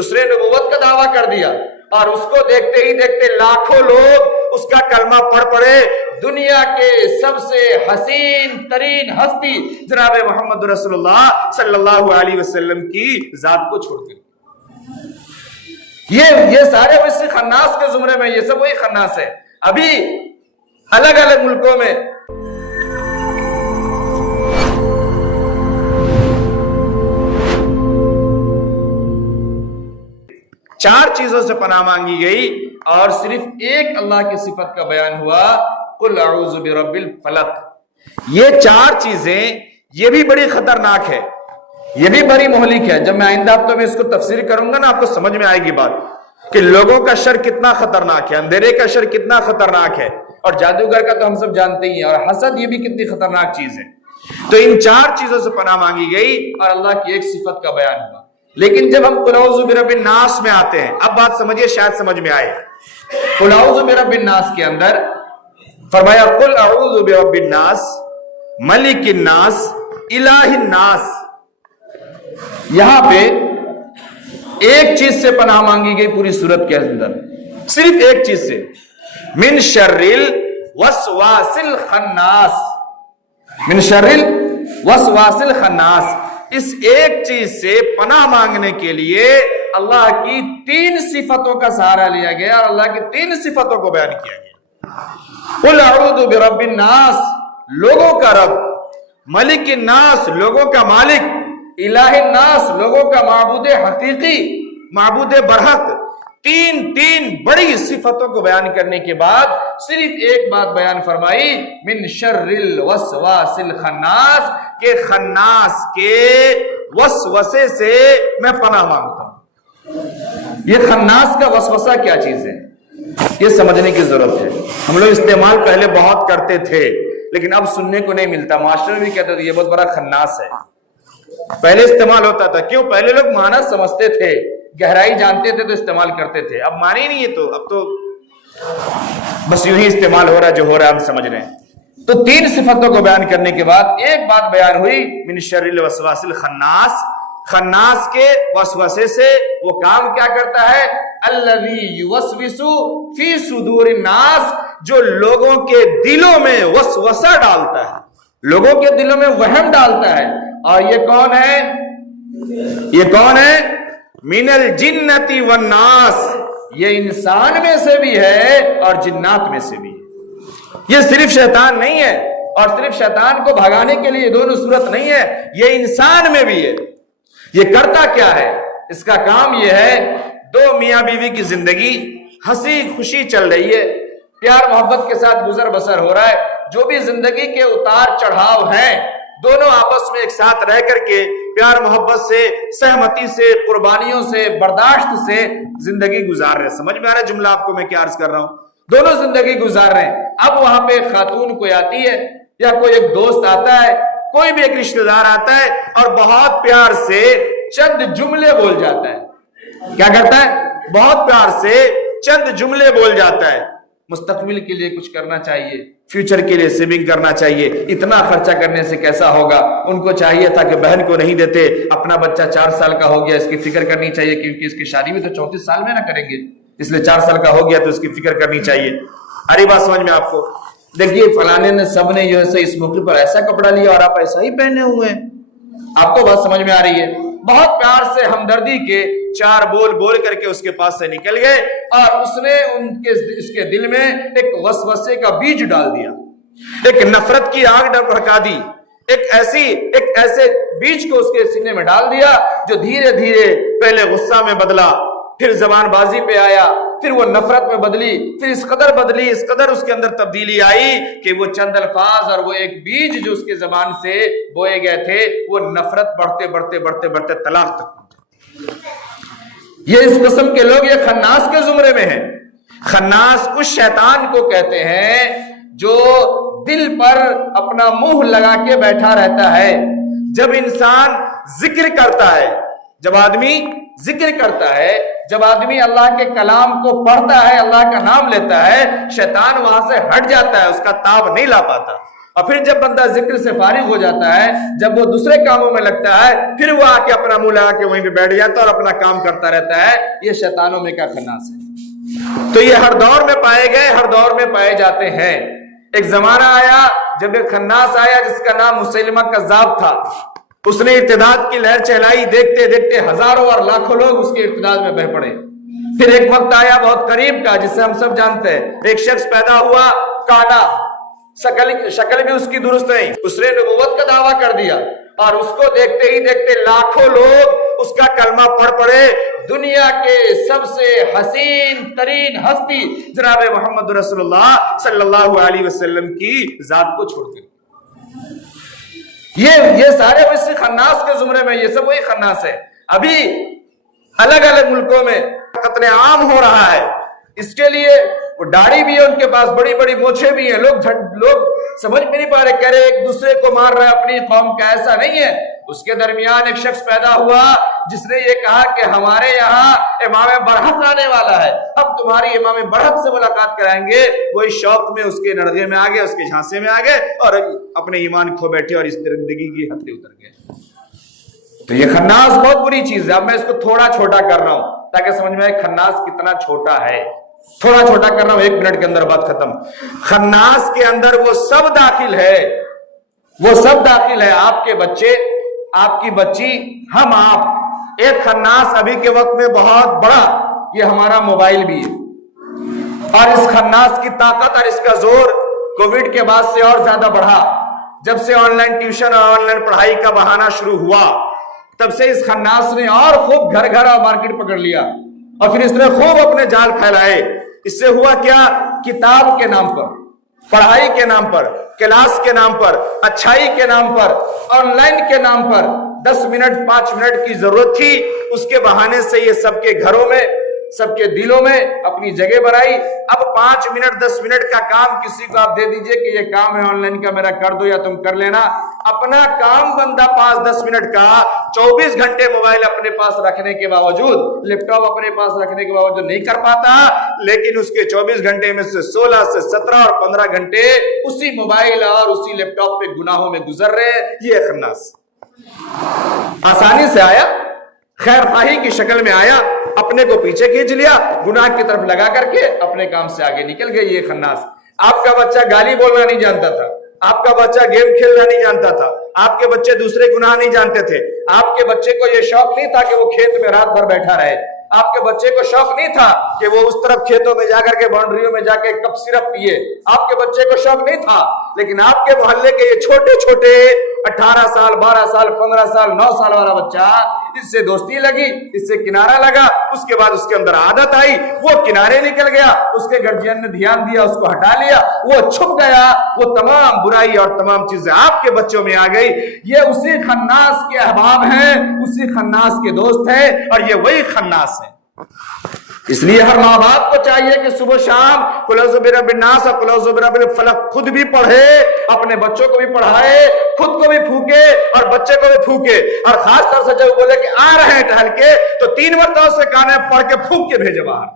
اس نے نبوت کا دعویٰ کر دیا اور اس کو دیکھتے ہی دیکھتے لاکھوں لوگ اس کا کلمہ پڑھ پڑے، دنیا کے سب سے حسین ترین ہستی جناب محمد رسول اللہ صلی اللہ علیہ وسلم کی ذات کو چھوڑ کے، یہ سارے مصری خناس کے زمرے میں، یہ سب وہی خناس ہے۔ ابھی الگ الگ ملکوں میں چار چیزوں سے پناہ مانگی گئی اور صرف ایک اللہ کی صفت کا بیان ہوا، قل اعوذ برب الفلق۔ یہ چار چیزیں یہ بھی بڑی خطرناک ہے، یہ بھی بڑی مہلک ہے۔ جب میں آئندہ ہفتوں میں اس کو تفسیر کروں گا نا، آپ کو سمجھ میں آئے گی بات کہ لوگوں کا شر کتنا خطرناک ہے، اندھیرے کا شر کتنا خطرناک ہے، اور جادوگر کا تو ہم سب جانتے ہی ہیں، اور حسد یہ بھی کتنی خطرناک چیز ہے۔ تو ان چار چیزوں سے پناہ مانگی گئی اور اللہ کی ایک صفت کا بیان ہوا۔ لیکن جب ہم قل اعوذ برب الناس میں آتے ہیں، اب بات سمجھیے، شاید سمجھ میں آئے۔ قل اعوذ برب الناس کے اندر فرمایا قل اعوذ برب الناس ملک الناس الہ الناس، یہاں پہ ایک چیز سے پناہ مانگی گئی پوری سورت کے اندر، صرف ایک چیز سے، من شر الوسواس الخناس، من شر الوسواس الخناس۔ اس ایک چیز سے پناہ مانگنے کے لیے اللہ کی تین صفتوں کا سہارا لیا گیا اور اللہ کی تین صفتوں کو بیان کیا گیا۔ قل اعوذ برب الناس، لوگوں کا رب، ملک الناس، لوگوں کا مالک، الہ الناس، لوگوں کا معبود حقیقی، معبود برحق۔ تین بڑی صفتوں کو بیان کرنے کے بعد صرف ایک بات بیان فرمائی، من شر الوسواس الخناس، کہ خناس کے وسوسے سے میں پناہ مانگتا ہوں۔ یہ خناس کا وسوسہ کیا چیز ہے، یہ سمجھنے کی ضرورت ہے۔ ہم لوگ استعمال پہلے بہت کرتے تھے لیکن اب سننے کو نہیں ملتا، معاشرے میں بھی کہتے تھے یہ بہت بڑا خناس ہے۔ پہلے استعمال ہوتا تھا، کیوں؟ پہلے لوگ معنی سمجھتے تھے، گہرائی جانتے تھے تو استعمال کرتے تھے، اب معنی نہیں ہے تو اب تو بس یوں ہی استعمال ہو رہا، جو ہو رہا ہے ہم سمجھ رہے ہیں۔ تو تین صفتوں کو بیان کرنے کے بعد ایک بات بیان ہوئی، من شر الوسواس الخناس، خناس کے وسوسے سے۔ وہ کام کیا کرتا ہے؟ الذی یوسوس فی صدور الناس، جو لوگوں کے دلوں میں وسوسہ ڈالتا ہے، لوگوں کے دلوں میں وہم ڈالتا ہے۔ اور یہ کون ہے؟ یہ کون ہے؟ من الجنۃ والناس، یہ انسان میں سے بھی ہے اور جنات میں سے بھی ہے۔ یہ صرف شیطان نہیں ہے، اور صرف شیطان کو بھگانے کے لیے دونوں صورت نہیں ہے، یہ انسان میں بھی ہے۔ یہ کرتا کیا ہے؟ اس کا کام یہ ہے، دو میاں بیوی کی زندگی ہنسی خوشی چل رہی ہے، پیار محبت کے ساتھ گزر بسر ہو رہا ہے، جو بھی زندگی کے اتار چڑھاؤ ہیں دونوں آپس میں ایک ساتھ رہ کر کے پیار محبت سے، سہمتی سے، قربانیوں سے، برداشت سے زندگی گزار رہے ہیں۔ سمجھ میں آ رہا ہے جملہ آپ کو میں کیا عرض کر رہا ہوں؟ دونوں زندگی گزار رہے ہیں۔ اب وہاں پہ خاتون کوئی آتی ہے یا کوئی ایک دوست آتا ہے، کوئی بھی ایک رشتہ دار آتا ہے اور بہت پیار سے چند جملے بول جاتا ہے۔ کیا کرتا ہے؟ بہت پیار سے چند جملے بول جاتا ہے، مستقبل کے لیے کچھ کرنا چاہیے، فیوچر کے لیے سیونگ کرنا چاہیے، اتنا خرچہ کرنے سے کیسا ہوگا، ان کو چاہیے تھا کہ بہن کو نہیں دیتے، اپنا بچہ 4 سال کا ہو گیا، اس کی فکر کرنی چاہیے کیونکہ اس کی شادی بھی تو 34 سال میں نہ کریں گے، اس لیے 4 سال کا ہو گیا تو اس کی فکر کرنی چاہیے۔ اری بات سمجھ میں آپ کو؟ دیکھیے فلانے نے، سب نے جو ہے اس موقع پر ایسا کپڑا لیا اور آپ ایسا ہی پہنے ہوئے ہیں، آپ کو بات سمجھ میں آ رہی ہے؟ بہت پیار سے ہمدردی کے 4 بول بول کر کے اس کے پاس سے نکل گئے اور اس نے اس کے دل میں ایک وسوسے کا بیج ڈال دیا، ایک نفرت کی آگ بھڑکا دی، ایک ایسے بیج کو اس کے سینے میں ڈال دیا جو دھیرے دھیرے پہلے غصہ میں بدلا، پھر زبان بازی پہ آیا، پھر وہ نفرت میں بدلی، پھر اس قدر بدلی، اس قدر اس کے اندر تبدیلی آئی کہ وہ چند الفاظ اور وہ ایک بیج جو اس کے زبان سے بوئے گئے تھے وہ نفرت بڑھتے بڑھتے بڑھتے بڑھتے طلاق تک پہنچا۔ یہ اس قسم کے لوگ یہ خناس کے زمرے میں ہیں۔ خناس اس شیطان کو کہتے ہیں جو دل پر اپنا منہ لگا کے بیٹھا رہتا ہے۔ جب انسان ذکر کرتا ہے، جب آدمی ذکر کرتا ہے، جب آدمی اللہ کے کلام کو پڑھتا ہے، اللہ کا نام لیتا ہے، شیطان وہاں سے ہٹ جاتا ہے، اس کا تاب نہیں لا پاتا۔ اور پھر جب بندہ ذکر سے فارغ ہو جاتا ہے، جب وہ دوسرے کاموں میں لگتا ہے، پھر وہ آ کے اپنا منہ لگا کے وہیں پہ بیٹھ جاتا ہے اور اپنا کام کرتا رہتا ہے۔ یہ شیطانوں میں کا خناس ہے۔ تو یہ ہر دور میں پائے گئے، ہر دور میں پائے جاتے ہیں۔ ایک زمانہ آیا جب ایک خناس آیا جس کا نام مسیلمہ کذاب تھا، اس نے ارتداد کی لہر چلائی، دیکھتے دیکھتے ہزاروں اور لاکھوں لوگ اس کے ارتداد میں بہ پڑے۔ پھر ایک وقت آیا بہت قریب کا جسے ہم سب جانتے ہیں، ایک شخص پیدا ہوا کانا، شکل بھی اس کی درست نہیں، اس نے نبوت کا دعویٰ کر دیا، اور اس کو دیکھتے ہی دیکھتے لاکھوں لوگ اس کا کلمہ پڑھ پڑے۔ دنیا کے سب سے حسین ترین ہستی جناب محمد رسول اللہ صلی اللہ علیہ وسلم کی ذات کو چھوڑ کر، یہ سارے اسی خناس کے زمرے میں، یہ سب وہی خناس ہے۔ ابھی الگ الگ ملکوں میں قتل عام ہو رہا ہے، اس کے لیے وہ داڑھی بھی ہے ان کے پاس، بڑی بڑی مونچھیں بھی ہیں، لوگ سمجھ میں نہیں پا رہے، کہہ رہے ایک دوسرے کو مار رہا ہے اپنی قوم کا، ایسا نہیں ہے۔ اس کے درمیان ایک شخص پیدا ہوا جس نے یہ کہا کہ ہمارے یہاں امام برحق آنے والا ہے، اب تمہاری امام برحق سے ملاقات کرائیں گے۔ وہی شوق میں اس کے نڑغے میں آگئے، اس کے جھانسے میں آگئے اور اپنے ایمان کھو بیٹھے اور اس زندگی کی حد اتر گئے۔ تو یہ خناس بہت بری چیز ہے۔ اب میں اس کو تھوڑا چھوٹا کر رہا ہوں تاکہ سمجھ میں آئے خناس کتنا چھوٹا ہے، تھوڑا چھوٹا کر رہا ہوں، 1 منٹ کے اندر بات ختم۔ خناس کے اندر وہ سب داخل ہے، وہ سب داخل ہے، آپ کے بچے، آپ کی بچی، ہم آپ۔ ایک خناس ابھی کے وقت میں بہت بڑا، یہ ہمارا موبائل بھی ہے، اور اس خناس کی طاقت اور اس کا زور کووڈ کے بعد سے اور زیادہ بڑھا۔ جب سے آن لائن ٹیوشن اور آن لائن پڑھائی کا بہانہ شروع ہوا، تب سے اس خناس نے اور خوب گھر گھر اور مارکیٹ پکڑ لیا، اور پھر اس نے خوب اپنے جال پھیلائے۔ اس سے ہوا کیا؟ کتاب کے نام پر، پڑھائی کے نام پر، کلاس کے نام پر، اچھائی کے نام پر، آن لائن کے نام پر 10 منٹ 5 منٹ کی ضرورت تھی، اس کے بہانے سے یہ سب کے گھروں میں، سب کے دلوں میں اپنی جگہ بنائی۔ اب 5 منٹ 10 منٹ کا کام کسی کو آپ دے دیجئے کہ یہ کام ہے آن لائن کا، میرا کر دو یا تم کر لینا، اپنا کام بندہ 5-10 منٹ کا 24 گھنٹے موبائل اپنے پاس رکھنے کے باوجود، لیپ ٹاپ اپنے پاس رکھنے کے باوجود نہیں کر پاتا، لیکن اس کے 24 گھنٹے میں سے 16 سے 17 اور 15 گھنٹے اسی موبائل اور اسی لیپ ٹاپ پہ گناہوں میں گزر رہے ہیں۔ یہ خناس آسانی سے آیا، خیر خواہی کی شکل میں آیا، اپنے کو پیچھے کھینچ لیا، گناہ کی طرف لگا کر کے اپنے کام سے آگے نکل گئے۔ یہ خناس، آپ کا بچہ گالی بولنا نہیں جانتا تھا، آپ کا بچہ گیم کھیلنا نہیں جانتا تھا، آپ کے بچے دوسرے گناہ نہیں جانتے تھے، آپ کے بچے کو یہ شوق نہیں تھا کہ وہ کھیت میں رات بھر بیٹھا رہے، آپ کے بچے کو شوق نہیں تھا کہ وہ اس طرف کھیتوں میں جا کر کے باؤنڈریوں میں جا کے کپ سرپ پیے، آپ کے بچے کو شوق نہیں تھا، لیکن آپ کے محلے کے یہ چھوٹے چھوٹے 18 سال 12 سال 15 سال 9 سال والا بچہ، اس سے دوستی لگی، اس سے کنارہ لگا، اس کے بعد اس کے اندر عادت آئی، وہ کنارے نکل گیا، اس کے گارجین نے دھیان دیا، اس کو ہٹا لیا، وہ چھپ گیا، وہ تمام برائی اور تمام چیزیں آپ کے بچوں میں آ گئی۔ یہ اسی خناس کے احباب ہیں، اسی خناس کے دوست ہیں، اور یہ وہی خناس ہیں۔ اس لیے ہر ماں باپ کو چاہیے کہ صبح شام قل اعوذ برب الناس اور قل اعوذ برب الفلق خود بھی پڑھے، اپنے بچوں کو بھی پڑھائے، خود کو بھی پھونکے اور بچے کو بھی پھونکے، اور خاص طور سے جب بولے کہ آ رہے ہیں ٹہل کے تو 3 مرتبہ سے کانے پڑھ کے پھونک کے بھیجے باہر،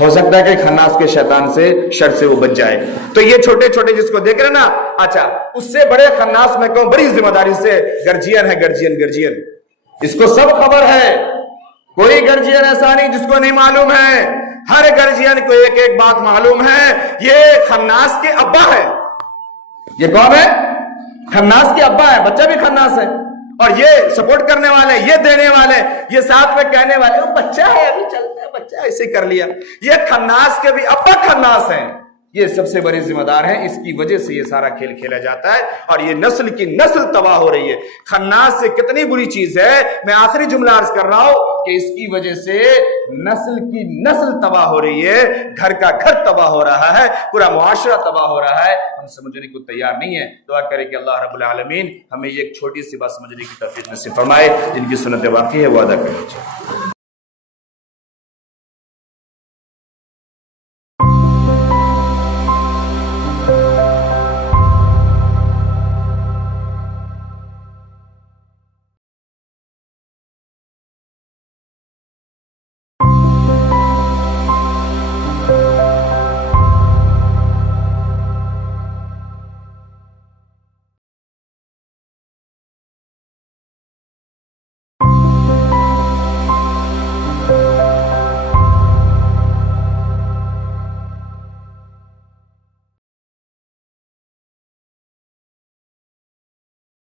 ہو سکتا ہے کہ خناس کے شیطان سے شر سے وہ بچ جائے۔ تو یہ چھوٹے چھوٹے جس کو دیکھ رہے نا، اچھا اس سے بڑے خناس میں کہوں بڑی ذمہ داری سے گرجین ہے، گرجین اس کو سب خبر ہے، کوئی گرجین ایسا نہیں جس کو نہیں معلوم ہے، ہر گرجین کو ایک ایک بات معلوم ہے، یہ خناس کے ابا ہے۔ یہ کون ہے؟ خناس کے ابا ہے، بچہ بھی خناس ہے، اور یہ سپورٹ کرنے والے، یہ دینے والے، یہ ساتھ میں کہنے والے وہ بچہ ہے ابھی چلتا ہے، بچہ ایسے کر لیا۔ یہ خناس کے بھی ابا خناس ہیں، یہ سب سے بڑے ذمہ دار ہیں، اس کی وجہ سے یہ سارا کھیل کھیلا جاتا ہے، اور یہ نسل کی نسل تباہ ہو رہی ہے۔ خناس سے کتنی بری چیز ہے، میں آخری جملہ عرض کر رہا ہوں کہ اس کی وجہ سے نسل کی نسل تباہ ہو رہی ہے، گھر کا گھر تباہ ہو رہا ہے، پورا معاشرہ تباہ ہو رہا ہے، ہم سمجھنے کو تیار نہیں ہے۔ دعا کریں کہ اللہ رب العالمین ہمیں یہ ایک چھوٹی سی بات سمجھنے کی توفیق نصیب فرمائے، جن کی سنت واقعی ہے وہ ادا کرنی چاہیے۔